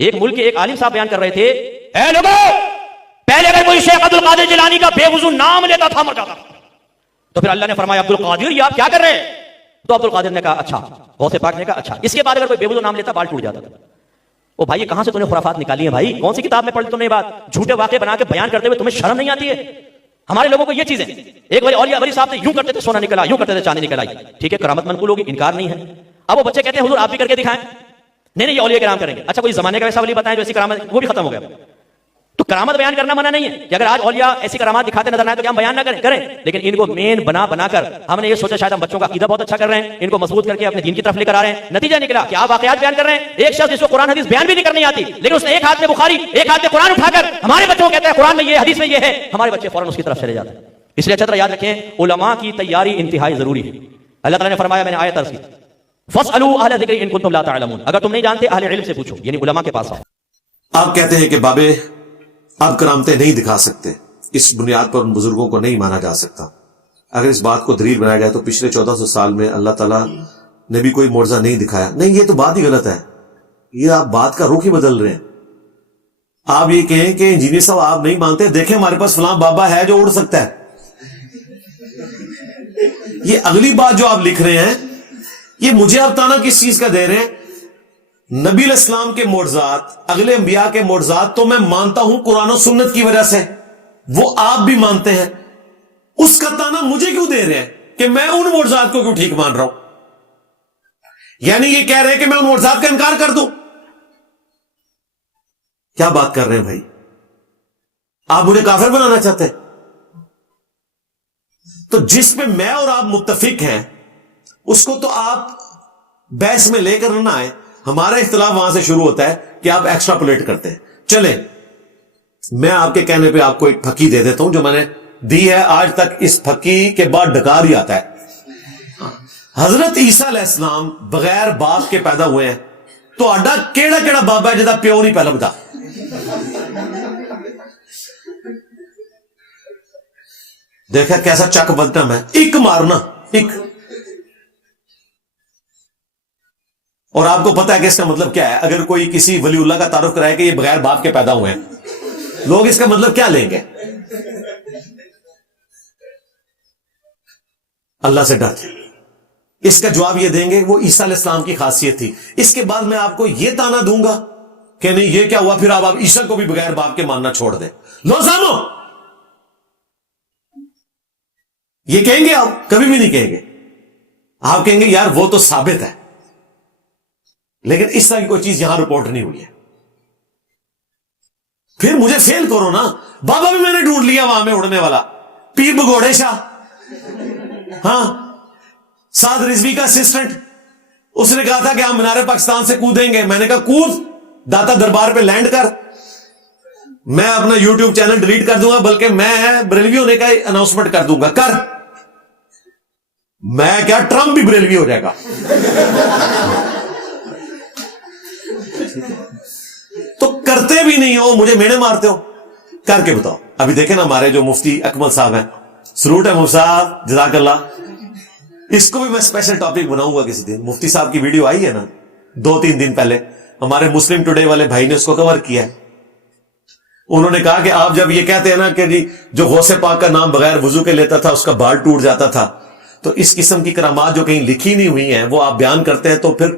ایک ملک کے ایک عالم صاحب بیان کر رہے تھے، اے لوگوں، پہلے اگر کوئی شیخ عبد القادر جیلانی کا بے وضو نام لیتا تھا مر جاتا، تو پھر اللہ نے فرمایا عبد القادر یہ آپ کیا کر رہے ہیں؟ تو عبد القادر نے کہا اچھا، غوث پاک نے کہا اچھا۔ اس کے بعد اگر کوئی بے وضو نام لیتا بال ٹوٹ جاتا تھا۔ او بھائی یہ کہاں سے تم نے خرافات نکالی ہیں بھائی؟ کون سی کتاب میں پڑھی تم نے یہ بات؟ جھوٹے واقعے بنا کے بیان کرتے ہوئے تمہیں شرم نہیں آتی ہے؟ ہمارے لوگوں کو یہ چیزیں، ایک بار اولیاء ولی صاحب تھے، یوں کرتے تھے سونا نکلا، یوں کرتے تھے چاندی نکل آئی، ٹھیک ہے کرامت منقول ہوگی، انکار نہیں ہے۔ اب وہ بچے کہتے ہیں حضور آپ بھی کر کے دکھائیں، نہیں یہ اولیاء کرام کریں گے۔ اچھا کوئی زمانے کا ایسا ولی بتائیں جو ایسی کرامت، وہ بھی ختم ہو گیا۔ تو کرامت بیان کرنا منع نہیں ہے کہ اگر آج اولیاء ایسی کرامات دکھاتے نظر آئے تو کیا ہم بیان نہ کریں، لیکن ان کو مین بنا کر ہم نے یہ سوچا شاید ہم بچوں کا عقیدہ بہت اچھا کر رہے ہیں، ان کو مضبوط کر کے اپنے دین کی طرف لے کر آ رہے ہیں، نتیجہ نکلا کہ آپ واقعات بیان کر رہے ہیں۔ ایک شخص جس کو قرآن حدیث بیان بھی نہیں کرنی آتی، لیکن اس نے ایک ہاتھ میں بخاری ایک ہاتھ میں قرآن اٹھا کر ہمارے بچوں کو کہتا ہے قرآن میں یہ حدیث میں یہ ہے، ہمارے بچے فوراً اس کی طرف چلے جاتے ہیں۔ اس لیے اچھا طرح یاد رکھیں علماء کی تیاری انتہائی ضروری ہے۔ اللہ تعالیٰ نے فرمایا، میں نے آیت عرض کی فَاسْأَلُوا أَهْلَ الذِّكْرِ إِن كُنتُمْ لَا تَعْلَمُونَ، اگر تم نہیں جانتے اہل علم سے پوچھو، یعنی علماء کے پاس آؤ۔ آپ کہتے ہیں کہ بابے آپ کرامتیں نہیں دکھا سکتے، اس بنیاد پر ان بزرگوں کو نہیں مانا جا سکتا۔ اگر اس بات کو دلیل بنایا جائے تو پچھلے 1400 سال میں اللہ تعالیٰ نے بھی کوئی معجزہ نہیں دکھایا۔ نہیں، یہ تو بات ہی غلط ہے، یہ آپ بات کا رخ ہی بدل رہے ہیں۔ آپ یہ کہیں کہ انجینئر صاحب آپ نہیں مانتے، دیکھیں ہمارے پاس فلاں بابا ہے جو اڑ سکتا ہے۔ یہ اگلی بات جو آپ لکھ رہے ہیں، یہ مجھے آپ تانا کس چیز کا دے رہے ہیں؟ نبی علیہ السلام کے معجزات، اگلے انبیاء کے معجزات تو میں مانتا ہوں قرآن و سنت کی وجہ سے، وہ آپ بھی مانتے ہیں، اس کا تانا مجھے کیوں دے رہے ہیں کہ میں ان معجزات کو کیوں ٹھیک مان رہا ہوں؟ یعنی یہ کہہ رہے ہیں کہ میں ان معجزات کا انکار کر دوں؟ کیا بات کر رہے ہیں بھائی؟ آپ مجھے کافر بنانا چاہتے ہیں؟ تو جس پہ میں اور آپ متفق ہیں اس کو تو آپ بحث میں لے کر نہ آئے۔ ہمارا اختلاف وہاں سے شروع ہوتا ہے کہ آپ ایکسٹراپولیٹ کرتے ہیں۔ چلیں میں آپ کے کہنے پہ آپ کو ایک پھکی دے دیتا ہوں جو میں نے دی ہے، آج تک اس پھکی کے بعد ڈکار ہی آتا ہے۔ حضرت عیسیٰ علیہ السلام بغیر باپ کے پیدا ہوئے ہیں، تو اڈا کیڑا کیڑا بابا ہے جدا پیو نہیں پہلا بتا؟ دیکھا کیسا چک بدتا میں، ایک مارنا ایک۔ اور آپ کو پتا ہے کہ اس کا مطلب کیا ہے؟ اگر کوئی کسی ولی اللہ کا تعارف کرائے کہ یہ بغیر باپ کے پیدا ہوئے ہیں، لوگ اس کا مطلب کیا لیں گے؟ اللہ سے ڈرتے۔ اس کا جواب یہ دیں گے وہ عیسیٰ علیہ السلام کی خاصیت تھی۔ اس کے بعد میں آپ کو یہ تانا دوں گا کہ نہیں یہ کیا ہوا، پھر آپ عیسیٰ کو بھی بغیر باپ کے ماننا چھوڑ دیں۔ لو سامو، یہ کہیں گے آپ؟ کبھی بھی نہیں کہیں گے۔ آپ کہیں گے یار وہ تو ثابت ہے، لیکن اس طرح کی کوئی چیز یہاں رپورٹ نہیں ہوئی ہے۔ پھر مجھے فیل کرو نا۔ بابا بھی میں نے ڈھونڈ لیا وہاں میں اڑنے والا، پیر بگوڑے شاہ، ہاں سعد رضوی کا اسسٹنٹ، اس نے کہا تھا کہ ہم مینار پاکستان سے کودیں گے۔ میں نے کہا کود، داتا دربار پہ لینڈ کر، میں اپنا یوٹیوب چینل ڈیلیٹ کر دوں گا، بلکہ میں بریلوی ہونے کا اناؤنسمنٹ کر دوں گا، کر۔ میں کیا ٹرمپ بھی بریلوی ہو جائے گا۔ تو کرتے بھی نہیں ہو، مجھے مینے مارتے ہو، کر کے بتاؤ۔ ابھی دیکھیں نا ہمارے جو مفتی اکمل صاحب ہیں، سلوٹ ہے مفتی صاحب، جزاک اللہ۔ اس کو بھی میں اسپیشل ٹاپک بناؤں گا کسی دن۔ مفتی صاحب کی ویڈیو آئی ہے نا 2-3 دن پہلے، ہمارے مسلم ٹوڈے والے بھائی نے اس کو کور کیا ہے۔ انہوں نے کہا کہ آپ جب یہ کہتے ہیں نا کہ جی جو غوث پاک کا نام بغیر وضو کے لیتا تھا اس کا بال ٹوٹ جاتا تھا، تو اس قسم کی کرامات جو کہیں لکھی نہیں ہوئی ہیں وہ آپ بیان کرتے ہیں، تو پھر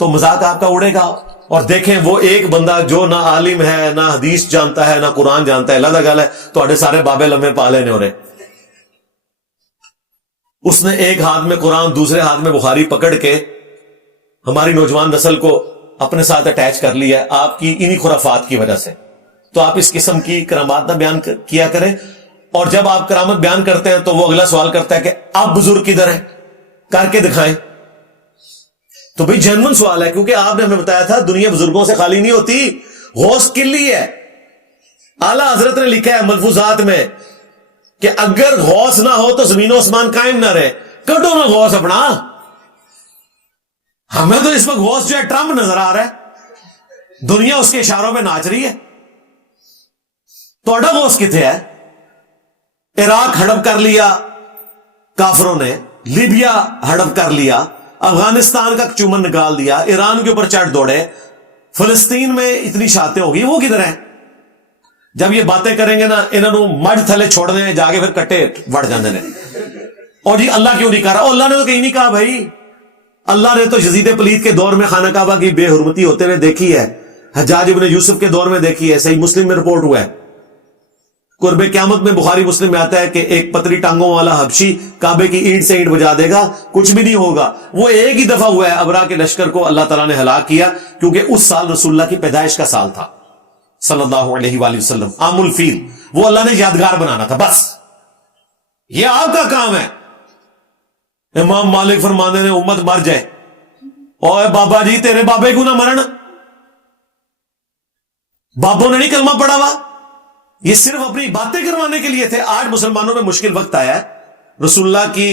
تو مذاق آپ کا اڑے گا۔ اور دیکھیں وہ ایک بندہ جو نہ عالم ہے، نہ حدیث جانتا ہے، نہ قرآن جانتا ہے، اللہ دا گل ہے تو سارے بابے لمے پالے نے ہو رہے۔ اس نے ایک ہاتھ میں قرآن دوسرے ہاتھ میں بخاری پکڑ کے ہماری نوجوان نسل کو اپنے ساتھ اٹیچ کر لیا ہے آپ کی انہی خرافات کی وجہ سے۔ تو آپ اس قسم کی کرامات نہ بیان کیا کریں، اور جب آپ کرامت بیان کرتے ہیں تو وہ اگلا سوال کرتا ہے کہ آپ بزرگ کدھر ہیں، کر کے دکھائیں۔ تو بھئی جنون سوال ہے، کیونکہ آپ نے ہمیں بتایا تھا دنیا بزرگوں سے خالی نہیں ہوتی، غوث کلی ہے۔ اعلیٰ حضرت نے لکھا ہے ملفوظات میں کہ اگر غوث نہ ہو تو زمین و آسمان قائم نہ رہے۔ کٹو نا غوث اپنا۔ ہمیں تو اس وقت غوث جو ہے ٹرمپ نظر آ رہا ہے، دنیا اس کے اشاروں پہ ناچ رہی ہے۔ تو اڈا غوث کتنے ہے؟ عراق ہڑپ کر لیا کافروں نے، لیبیا ہڑپ کر لیا، افغانستان کا چومن نکال دیا، ایران کے اوپر چڑھ دوڑے، فلسطین میں اتنی شہادتیں ہوگی, وہ کدھر ہیں؟ جب یہ باتیں کریں گے نا, انہوں مجھ تھلے چھوڑ دیں, جا کے پھر کٹے وڑ جاندے نے. اور جی اللہ کیوں نہیں کہہ رہا؟ اللہ نے تو کہیں نہیں کہا بھائی. اللہ نے تو یزید پلید کے دور میں خانہ کعبہ کی بے حرمتی ہوتے ہوئے دیکھی ہے, حجاج ابن یوسف کے دور میں دیکھی ہے, صحیح مسلم میں رپورٹ ہوا ہے. قرب قیامت میں بخاری مسلم میں آتا ہے کہ ایک پتلی ٹانگوں والا حبشی کعبے کی اینٹ سے اینٹ بجا دے گا, کچھ بھی نہیں ہوگا. وہ ایک ہی دفعہ ہوا ہے, ابرا کے لشکر کو اللہ تعالیٰ نے ہلاک کیا, کیونکہ اس سال رسول اللہ کی پیدائش کا سال تھا صلی اللہ علیہ وآلہ وسلم, عام الفیل. وہ اللہ نے یادگار بنانا تھا بس. یہ آپ کا کام ہے. امام مالک فرمانے نے امت مر جائے, اوے بابا جی تیرے بابے کو نہ مرن, بابوں نے نہیں کلمہ پڑھا ہوا, یہ صرف اپنی باتیں کروانے کے لیے تھے. آج مسلمانوں میں مشکل وقت آیا ہے, رسول اللہ کی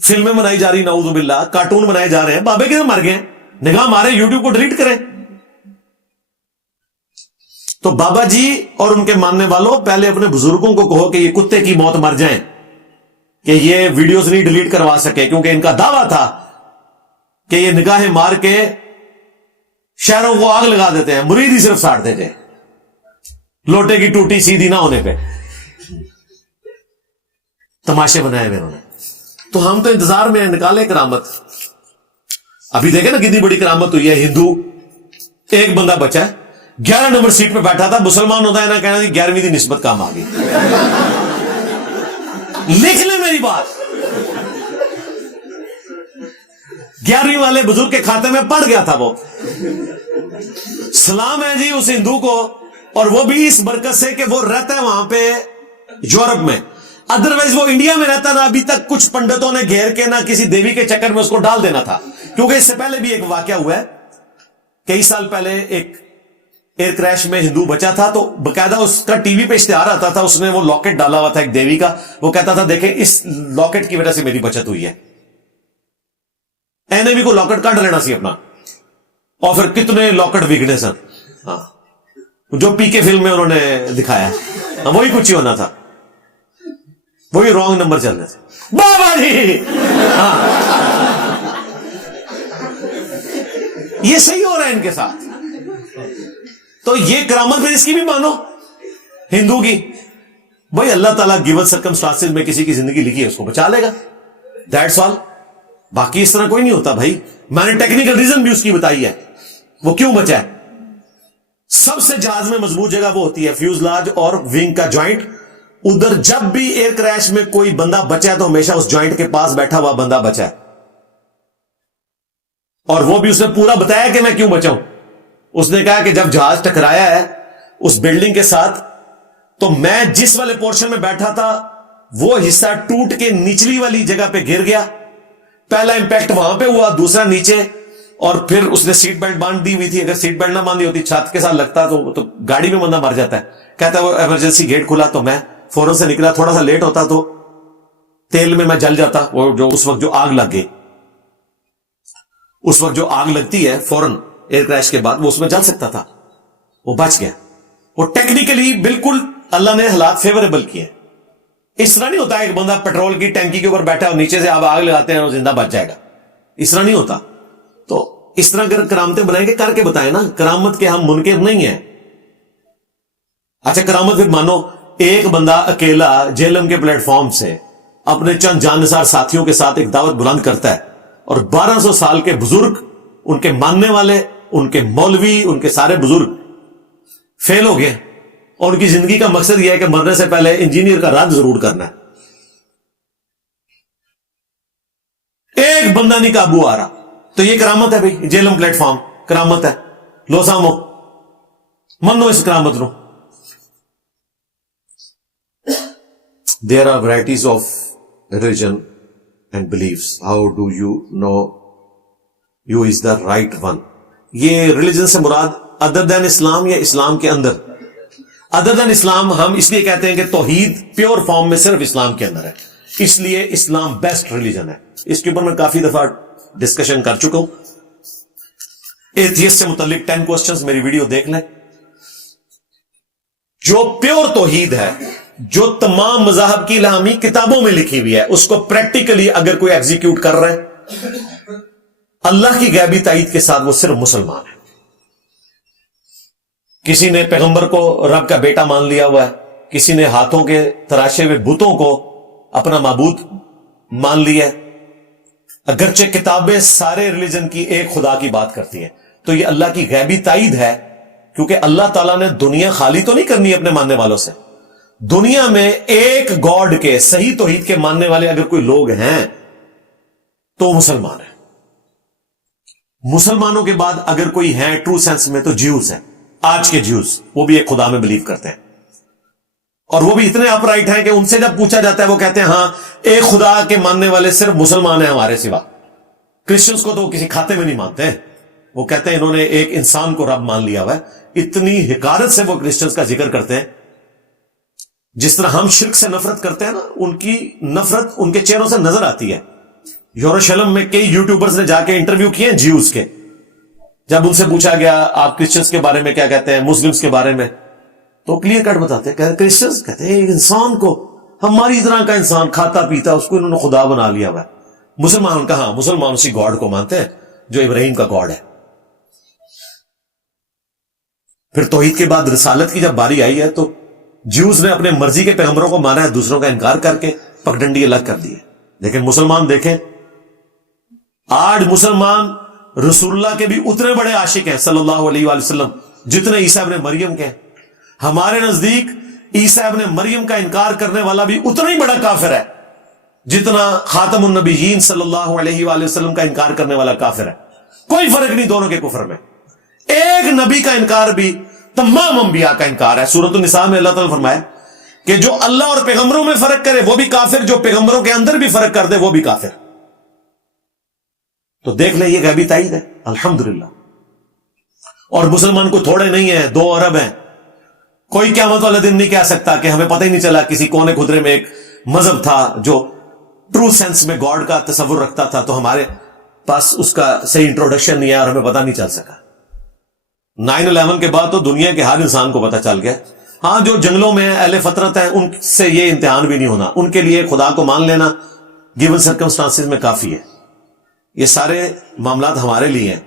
فلمیں بنائی جا رہی, نعوذ باللہ, کارٹون بنائے جا رہے ہیں, بابے کدھر مر گئے؟ نگاہ مارے, یوٹیوب کو ڈیلیٹ کریں. تو بابا جی اور ان کے ماننے والوں, پہلے اپنے بزرگوں کو کہو کہ یہ کتے کی موت مر جائیں, کہ یہ ویڈیوز نہیں ڈیلیٹ کروا سکے, کیونکہ ان کا دعویٰ تھا کہ یہ نگاہیں مار کے شہروں کو آگ لگا دیتے ہیں, مرید ہی صرف ساڑتے تھے لوٹے کی ٹوٹی سیدھی نہ ہونے پہ. تماشے بنائے ہوئے انہوں نے. تو ہم تو انتظار میں نکالے کرامت. ابھی دیکھیں نا کتنی بڑی کرامت ہوئی ہے. ہندو ایک بندہ بچا ہے, 11 نمبر سیٹ پہ بیٹھا تھا, مسلمان ہوتا ہے نا کہنا جی 11ویں کی نسبت کام آ گئی. لکھ لیں میری بات, 11ویں والے بزرگ کے کھاتے میں پڑ گیا تھا وہ. سلام ہے جی اس ہندو کو, اور وہ بھی اس برکت سے کہ وہ رہتا ہے وہاں پہ یورپ میں. ادروائز وہ انڈیا میں رہتا نا, ابھی تک کچھ پنڈتوں نے گھیر کے نا کسی دیوی کے چکر میں اس کو ڈال دینا تھا. کیونکہ اس سے پہلے بھی ایک واقعہ ہوا ہے, کئی سال پہلے ایک ایئر کریش میں ہندو بچا تھا, تو باقاعدہ اس کا ٹی وی پہ اشتہار آتا تھا, اس نے وہ لاکٹ ڈالا ہوا تھا ایک دیوی کا. وہ کہتا تھا دیکھیں اس لاکٹ کی وجہ سے میری بچت ہوئی ہے. NAV کو لاکٹ کاٹ لینا سی اپنا, اور پھر کتنے لاکٹ بگڑے سن. ہاں, جو پی کے فلم میں انہوں نے دکھایا وہی کچھ ہی ہونا تھا, وہی رانگ نمبر چل رہے تھے. بابا جی یہ صحیح ہو رہا ہے ان کے ساتھ. تو یہ کرامت میں اس کی بھی مانو ہندو کی, بھائی اللہ تعالیٰ گیون سرکمسٹانسز میں کسی کی زندگی لکھی ہے اس کو بچا لے گا, دیٹس آل. باقی اس طرح کوئی نہیں ہوتا بھائی. میں نے ٹیکنیکل ریزن بھی اس کی بتائی ہے, وہ کیوں بچا ہے. سب سے جہاز میں مضبوط جگہ وہ ہوتی ہے فیوزلاج اور ونگ کا جوائنٹ. ادھر جب بھی ایئر کریش میں کوئی بندہ بچا ہے تو ہمیشہ اس جوائنٹ کے پاس بیٹھا ہوا بندہ بچا ہے, اور وہ بھی اس نے پورا بتایا کہ میں کیوں بچا ہوں. اس نے کہا کہ جب جہاز ٹکرایا ہے اس بلڈنگ کے ساتھ, تو میں جس والے پورشن میں بیٹھا تھا وہ حصہ ٹوٹ کے نچلی والی جگہ پہ گر گیا. پہلا امپیکٹ وہاں پہ ہوا, دوسرا نیچے, اور پھر اس نے سیٹ بیلٹ باندھ دی ہوئی تھی. اگر سیٹ بیلٹ نہ باندھی ہوتی چھت کے ساتھ لگتا تو گاڑی میں بندہ مر جاتا ہے. کہتا ہے وہ ایمرجنسی گیٹ کھلا تو میں فوراً سے نکلا, تھوڑا سا لیٹ ہوتا تو تیل میں جل جاتا. وہ جو اس وقت جو آگ لگ گئی, اس وقت جو آگ لگتی ہے فوراً ایئر کریش کے بعد, وہ اس میں جل سکتا تھا, وہ بچ گیا. وہ ٹیکنیکلی بالکل اللہ نے حالات فیوریبل کیے. اس طرح نہیں ہوتا ایک بندہ پیٹرول کی ٹینکی کے اوپر بیٹھا اور نیچے سے آپ آگ لگاتے ہیں اور زندہ بچ جائے گا, اس طرح نہیں ہوتا. تو اس طرح اگر کرامتیں بنائیں گے کر کے بتائیں نا, کرامت کے ہم منکر نہیں ہیں. اچھا کرامت پھر مانو ایک بندہ اکیلا جہلم کے پلیٹ فارم سے اپنے چند جاننثار ساتھیوں کے ساتھ ایک دعوت بلند کرتا ہے, اور 1200 سال کے بزرگ, ان کے ماننے والے, ان کے مولوی, ان کے سارے بزرگ فیل ہو گئے, اور ان کی زندگی کا مقصد یہ ہے کہ مرنے سے پہلے انجینئر کا رد ضرور کرنا ہے. ایک بندہ نہیں قابو آ رہا, تو یہ کرامت ہے بھائی. جیلم پلیٹ فارم کرامت ہے, لو سامو منو اس کرامت نو. There are varieties of religion and beliefs. How do you know you is the right one? یہ ریلیجن سے مراد ادر دین اسلام یا اسلام کے اندر. ادر دین اسلام ہم اس لیے کہتے ہیں کہ توحید پیور فارم میں صرف اسلام کے اندر ہے, اس لیے اسلام بیسٹ ریلیجن ہے. اس کے اوپر میں کافی دفعہ ڈسکشن کر چکا ہوں. ایتھیسٹ سے متعلق 10 کوسچنز میری ویڈیو دیکھ لیں. جو پیور توحید ہے, جو تمام مذاہب کی الہامی کتابوں میں لکھی ہوئی ہے, اس کو پریکٹیکلی اگر کوئی ایگزیکیوٹ کر رہا ہے اللہ کی غیبی تائید کے ساتھ, وہ صرف مسلمان ہے. کسی نے پیغمبر کو رب کا بیٹا مان لیا ہوا ہے, کسی نے ہاتھوں کے تراشے ہوئے بتوں کو اپنا معبود مان لیا ہے. اگرچہ کتابیں سارے ریلیجن کی ایک خدا کی بات کرتی ہیں, تو یہ اللہ کی غیبی تائید ہے, کیونکہ اللہ تعالیٰ نے دنیا خالی تو نہیں کرنی اپنے ماننے والوں سے. دنیا میں ایک گاڈ کے, صحیح توحید کے ماننے والے اگر کوئی لوگ ہیں تو مسلمان ہیں. مسلمانوں کے بعد اگر کوئی ہیں ٹرو سینس میں تو جیوز ہیں. آج کے جیوز وہ بھی ایک خدا میں بلیو کرتے ہیں, اور وہ بھی اتنے اپ رائٹ ہیں کہ ان سے جب پوچھا جاتا ہے وہ کہتے ہیں ہاں ایک خدا کے ماننے والے صرف مسلمان ہیں ہمارے سوا. کرسچنس کو تو وہ کسی کھاتے میں نہیں مانتے ہیں, وہ کہتے ہیں انہوں نے ایک انسان کو رب مان لیا ہوا ہے. اتنی حقارت سے وہ کرسچنس کا ذکر کرتے ہیں. جس طرح ہم شرک سے نفرت کرتے ہیں نا, ان کی نفرت ان کے چہروں سے نظر آتی ہے. یروشلم میں کئی یوٹیوبرز نے جا کے انٹرویو کیے ہیں جیوز کے. جب ان سے پوچھا گیا آپ کرسچنس کے بارے میں کیا کہتے ہیں, مسلمز کے بارے میں, تو کلیئر کٹ بتاتے ہیں. کرسچنس کہتے ہیں ایک انسان کو, ہماری طرح کا انسان کھاتا پیتا, اس کو انہوں نے خدا بنا لیا ہوا ہے. مسلمان کہاں, مسلمان اسی گاڈ کو مانتے ہیں جو ابراہیم کا گاڈ ہے. پھر توحید کے بعد رسالت کی جب باری آئی ہے تو جیوز نے اپنے مرضی کے پیغمبروں کو مانا ہے, دوسروں کا انکار کر کے پگڈنڈی الگ کر دی ہے. لیکن مسلمان دیکھیں, آج مسلمان رسول اللہ کے بھی اتنے بڑے عاشق ہیں صلی اللہ علیہ وآلہ وسلم جتنے عیسیٰ ابن مریم کے ہیں. ہمارے نزدیک عیسیٰ ابن مریم کا انکار کرنے والا بھی اتنا ہی بڑا کافر ہے جتنا خاتم النبیین صلی اللہ علیہ وآلہ وسلم کا انکار کرنے والا کافر ہے. کوئی فرق نہیں دونوں کے کفر میں. ایک نبی کا انکار بھی تمام انبیاء کا انکار ہے. سورۃ النساء میں اللہ تعالیٰ نے فرمایا کہ جو اللہ اور پیغمبروں میں فرق کرے وہ بھی کافر, جو پیغمبروں کے اندر بھی فرق کر دے وہ بھی کافر. تو دیکھ لیں یہ غیبی تائید ہے الحمدللہ. اور مسلمان کو تھوڑے نہیں ہیں, 2 ارب ہیں. کوئی قیامت والا دن نہیں کہہ سکتا کہ ہمیں پتہ ہی نہیں چلا کسی کونے خدرے میں ایک مذہب تھا جو ٹرو سینس میں گاڈ کا تصور رکھتا تھا, تو ہمارے پاس اس کا صحیح انٹروڈکشن نہیں ہے اور ہمیں پتہ نہیں چل سکا. 9/11 کے بعد تو دنیا کے ہر انسان کو پتہ چل گیا. ہاں جو جنگلوں میں اہل فطرت ہیں ان سے یہ امتحان بھی نہیں ہونا, ان کے لیے خدا کو مان لینا گیون سرکمسٹانسز میں کافی ہے. یہ سارے معاملات ہمارے لیے ہیں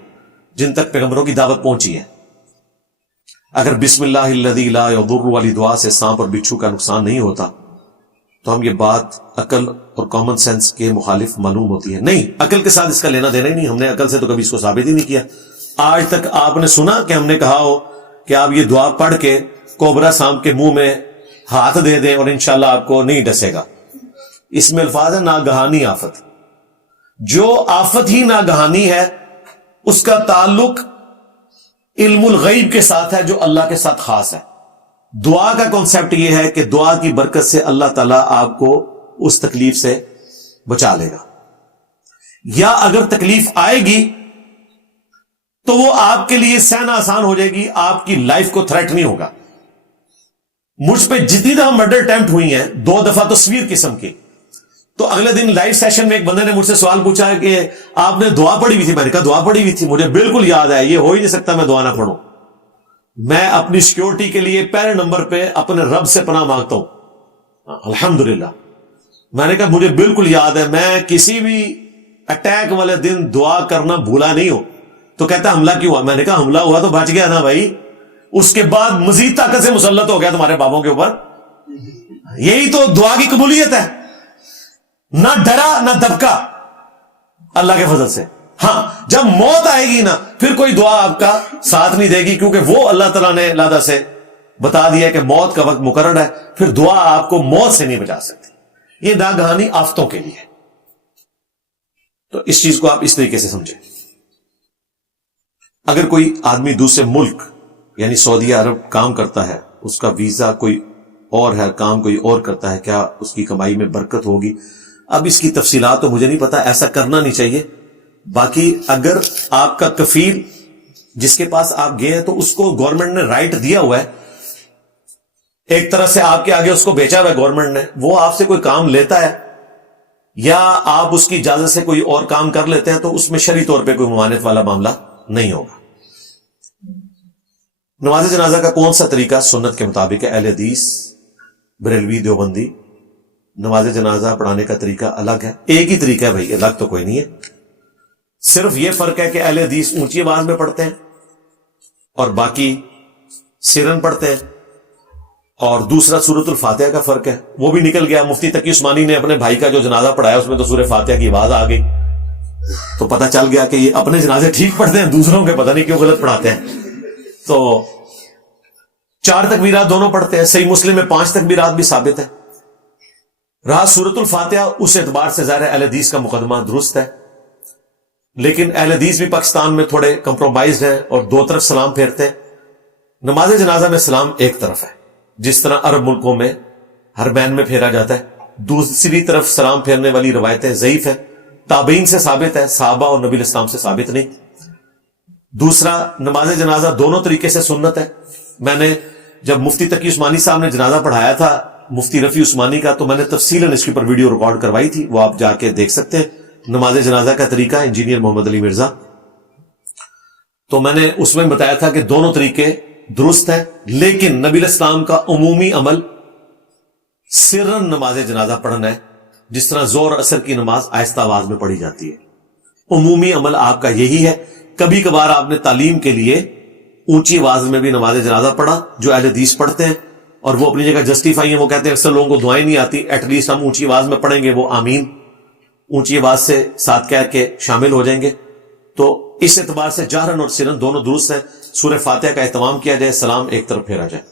جن تک پیغمبروں کی دعوت پہنچی ہے. اگر بسم اللہ الذی لا یضر والی دعا سے سانپ اور بچھو کا نقصان نہیں ہوتا تو ہم یہ بات عقل اور کامن سینس کے مخالف معلوم ہوتی ہے. نہیں, عقل کے ساتھ اس کا لینا دینا ہی نہیں. ہم نے عقل سے تو کبھی اس کو ثابت ہی نہیں کیا. آج تک آپ نے سنا کہ ہم نے کہا ہو کہ آپ یہ دعا پڑھ کے کوبرا سانپ کے منہ میں ہاتھ دے دیں اور انشاءاللہ آپ کو نہیں ڈسے گا. اس میں الفاظ ہے ناگہانی آفت. جو آفت ہی ناگہانی ہے اس کا تعلق علم الغیب کے ساتھ ہے جو اللہ کے ساتھ خاص ہے. دعا کا کانسیپٹ یہ ہے کہ دعا کی برکت سے اللہ تعالیٰ آپ کو اس تکلیف سے بچا لے گا, یا اگر تکلیف آئے گی تو وہ آپ کے لیے سہنا آسان ہو جائے گی, آپ کی لائف کو تھریٹ نہیں ہوگا. مجھ پہ جتنی دفعہ مرڈر اٹیمپٹ ہوئی ہیں 2 دفعہ تصویر قسم کی, تو اگلے دن لائیو سیشن میں ایک بندے نے مجھ سے سوال پوچھا کہ آپ نے دعا پڑھی ہوئی تھی. میں نے کہا دعا پڑھی ہوئی تھی, مجھے بالکل یاد ہے, یہ ہو ہی نہیں سکتا میں دعا نہ پڑھوں. میں اپنی سیکیورٹی کے لیے پہلے نمبر پہ اپنے رب سے پناہ مانگتا ہوں الحمدللہ. میں نے کہا مجھے بالکل یاد ہے, میں کسی بھی اٹیک والے دن دعا کرنا بھولا نہیں ہوں. تو کہتا حملہ کیوں ہوا؟ میں نے کہا حملہ ہوا تو بچ گیا نا بھائی, اس کے بعد مزید طاقت سے مسلط ہو گیا تمہارے بابوں کے اوپر. یہی تو دعا کی قبولیت ہے, نہ ڈرا نہ دبکا اللہ کے فضل سے. ہاں جب موت آئے گی نا پھر کوئی دعا آپ کا ساتھ نہیں دے گی, کیونکہ وہ اللہ تعالیٰ نے لادہ سے بتا دیا کہ موت کا وقت مقرر ہے, پھر دعا آپ کو موت سے نہیں بچا سکتی. یہ ناگہانی آفتوں کے لیے. تو اس چیز کو آپ اس طریقے سے سمجھیں. اگر کوئی آدمی دوسرے ملک یعنی سعودی عرب کام کرتا ہے, اس کا ویزا کوئی اور ہے, کام کوئی اور کرتا ہے, کیا اس کی کمائی میں برکت ہوگی؟ اب اس کی تفصیلات تو مجھے نہیں پتا, ایسا کرنا نہیں چاہیے. باقی اگر آپ کا کفیل جس کے پاس آپ گئے ہیں تو اس کو گورنمنٹ نے رائٹ دیا ہوا ہے, ایک طرح سے آپ کے آگے اس کو بیچا ہوا ہے گورنمنٹ نے, وہ آپ سے کوئی کام لیتا ہے یا آپ اس کی اجازت سے کوئی اور کام کر لیتے ہیں تو اس میں شرعی طور پہ کوئی ممانعت والا معاملہ نہیں ہوگا. نماز جنازہ کا کون سا طریقہ سنت کے مطابق ہے؟ اہل حدیث بریلوی دیوبندی نماز جنازہ پڑھانے کا طریقہ الگ ہے. ایک ہی طریقہ ہے بھائی, الگ تو کوئی نہیں ہے. صرف یہ فرق ہے کہ اہل حدیث اونچی آواز میں پڑھتے ہیں اور باقی سرن پڑھتے ہیں اور دوسرا سورۃ الفاتحہ کا فرق ہے. وہ بھی نکل گیا. مفتی تقی عثمانی نے اپنے بھائی کا جو جنازہ پڑھایا اس میں تو سورہ فاتحہ کی آواز آ گئی, تو پتہ چل گیا کہ یہ اپنے جنازے ٹھیک پڑھتے ہیں, دوسروں کے پتہ نہیں کیوں غلط پڑھاتے ہیں. تو 4 تکبیرات دونوں پڑھتے ہیں. صحیح مسلم میں 5 تکبیرات بھی ثابت ہے. رہا سورۃ الفاتحہ, اس اعتبار سے ظاہر اہل حدیث کا مقدمہ درست ہے, لیکن اہل حدیث بھی پاکستان میں تھوڑے کمپرومائزڈ ہیں اور 2 طرف سلام پھیرتے ہیں. نماز جنازہ میں سلام ایک طرف ہے, جس طرح عرب ملکوں میں ہر بین میں پھیرا جاتا ہے. دوسری طرف سلام پھیرنے والی روایتیں ضعیف ہیں. تابعین سے ثابت ہے, صحابہ اور نبی اسلام سے ثابت نہیں. دوسرا, نماز جنازہ دونوں طریقے سے سنت ہے. میں نے جب مفتی تقی عثمانی صاحب نے جنازہ پڑھایا تھا مفتی رفیع عثمانی کا, تو میں نے تفصیلاً اس کے پر ویڈیو ریکارڈ کروائی تھی, وہ آپ جا کے دیکھ سکتے ہیں. نماز جنازہ کا طریقہ انجینئر محمد علی مرزا, تو میں نے اس میں بتایا تھا کہ دونوں طریقے درست ہیں, لیکن نبی اسلام کا عمومی عمل سرن نماز جنازہ پڑھنا ہے, جس طرح ظہر عصر کی نماز آہستہ آواز میں پڑھی جاتی ہے. عمومی عمل آپ کا یہی ہے. کبھی کبھار آپ نے تعلیم کے لیے اونچی آواز میں بھی نماز جنازہ پڑھا, جو اہل حدیث پڑھتے ہیں اور وہ اپنی جگہ جسٹیفائی ہیں. وہ کہتے ہیں اکثر لوگوں کو دعائیں نہیں آتی, ایٹ لیسٹ ہم اونچی آواز میں پڑھیں گے, وہ آمین اونچی آواز سے ساتھ کہہ کے شامل ہو جائیں گے. تو اس اعتبار سے جہرن اور سرن دونوں درست ہیں. سورہ فاتحہ کا اہتمام کیا جائے, سلام ایک طرف پھیرا جائے.